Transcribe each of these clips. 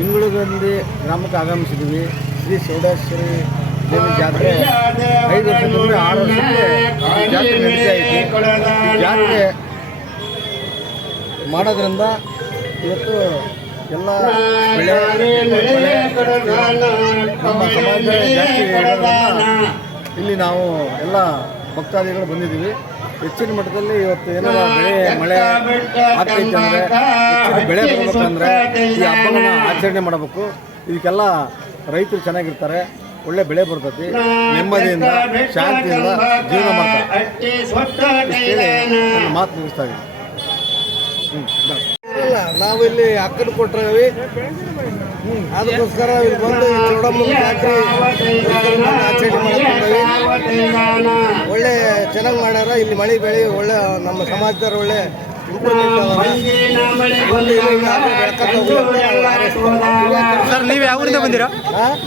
ಇಂಗಳಗಂದಿ ಗ್ರಾಮಕ್ಕೆ ಆಗಮಿಸಿದ್ವಿ. ಶ್ರೀ ಚೌಡೇಶ್ವರಿ ದೇವಿ ಜಾತ್ರೆ 5 ವರ್ಷದಿಂದ 6 ವರ್ಷಕ್ಕೆ ಜಾತ್ರೆ ನಡೀತಾ ಐತಿ. ಈ ಜಾತ್ರೆ ಮಾಡೋದ್ರಿಂದ ಇವತ್ತು ಎಲ್ಲ ಬೆಳೆ ನಮ್ಮ ಸಮಾಜದಲ್ಲಿ ಜಾಸ್ತಿ ಇರೋದ್ರಿಂದ ಇಲ್ಲಿ ನಾವು ಎಲ್ಲ ಭಕ್ತಾದಿಗಳು ಬಂದಿದ್ದೀವಿ. ಹೆಚ್ಚಿನ ಮಟ್ಟದಲ್ಲಿ ಇವತ್ತು ಏನಾರ ಮಳೆ ಆಗ್ತೈತೆ ಅಂದರೆ ಹೆಚ್ಚಿನ ಬೆಳೆ ಬರಬೇಕಂದ್ರೆ ಈ ಹಬ್ಬಗಳನ್ನ ಆಚರಣೆ ಮಾಡಬೇಕು. ಇದಕ್ಕೆಲ್ಲ ರೈತರು ಚೆನ್ನಾಗಿರ್ತಾರೆ, ಒಳ್ಳೆ ಬೆಳೆ ಬರ್ತೈತಿ, ನೆಮ್ಮದಿಯಿಂದ ಶಾಂತಿಯಿಂದ ಜೀವನ ಮಾಡ್ತಾರೆ. ಮಾತು ಮುಗಿಸ್ತಾ ಇದ್ದೀವಿ. ನಾವು ಇಲ್ಲಿ ಅಕ್ಕನ ಕೊಟ್ಟರವಿ, ಅದಕ್ಕೋಸ್ಕರ ಇಲ್ಲಿ ಬಂದು ಚೌಡಮ್ಮನ ಜಾತ್ರೆ ಆಚರಣೆ ಮಾಡ್ಕೊಂಡ್ವಿ. ಒಳ್ಳೆ ಚೆನ್ನಾಗಿ ಮಾಡ್ಯಾರ. ಇಲ್ಲಿ ಮಳೆ ಬೆಳೆ ಒಳ್ಳೆ ನಮ್ಮ ಸಮಾಜದವ್ರು ಒಳ್ಳೆ ಸರ್, ನೀವು ಯಾವ ಊರಿಂದ ಬಂದಿರಾ?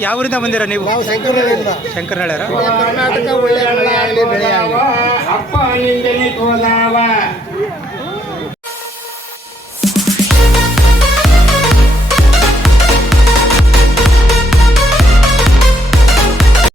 ಯಾವ ಊರಿಂದ ಬಂದಿರಾ ನೀವು? ನಾವು ಶಂಕರನಹಳ್ಳಿಯಿಂದ. ಶಂಕರನಹಳ್ಳಿಯರ? ಕರ್ನಾಟಕ ಒಳ್ಳೆ ಮಳೆ ಆಗಲಿ, ಬೆಳೆ ಆಗಲಿ.